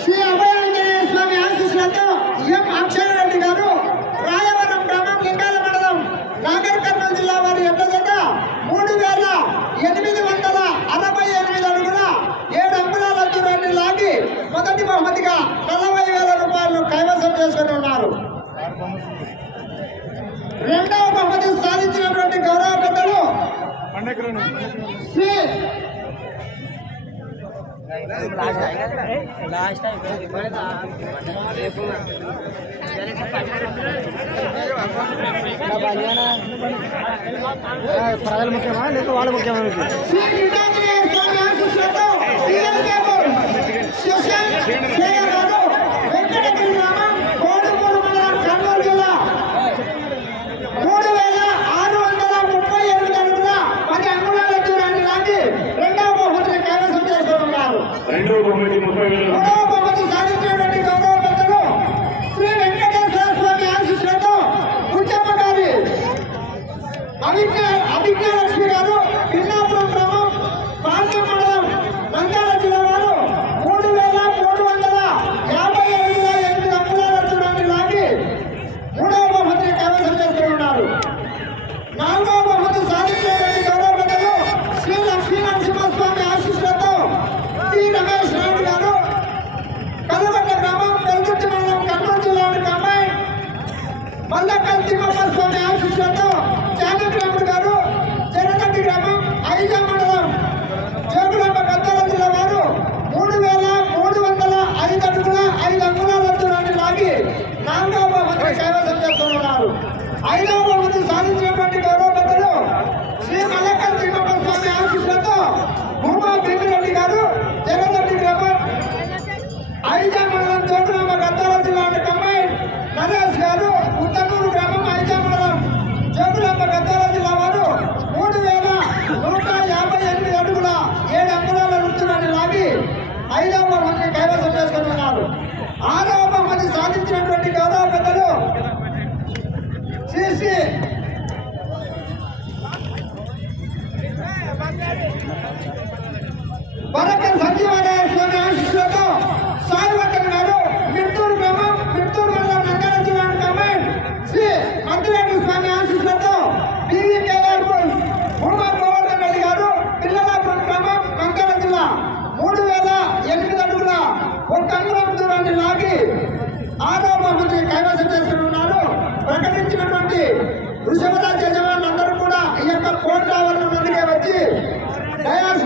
శ్రీ అభయ ఆంజనేయ స్వామి ఆశీస్సులతో ఎం అక్షరరెడ్డి గారు రాయవరం గ్రామం లింగాల మండలం నాగర్ కర్నూలు జిల్లా వారి ఎడ్ల జత మూడు వేల ఎనిమిది వందల అరవై ఎనిమిది అడుగుల ఏడు అంగుళాల దూరాన్ని లాగి మొదటి బహుమతిగా నలభై వేల రూపాయలు కైవసం చేసుకుని ఉన్నారు రెండవ బహుమతి సాధించినటువంటి గౌరవ పెద్దలు శ్రీ లాస్ట్ ప్రజలు ముఖ్యమా? లేకపోతే వాళ్ళు ముఖ్యమా ఉపయోగ última persona, escuchando. యాభై ఎనిమిది అడుగుల ఏడు అంగుళాల వృత్తులను లాగి ఐదవ మంత్రి కైవసం ఉన్నారు ఆరవ మంది సాధించినటువంటి గౌరవ పెద్దలు శ్రీ ఆదాము గురించి కైవసం చేసుకుని ఉన్నారు ప్రకటించినటువంటి వృషభ యజమానులందరూ కూడా ఈ యొక్క కోర్టు ఆవరణకే వచ్చి డయాస్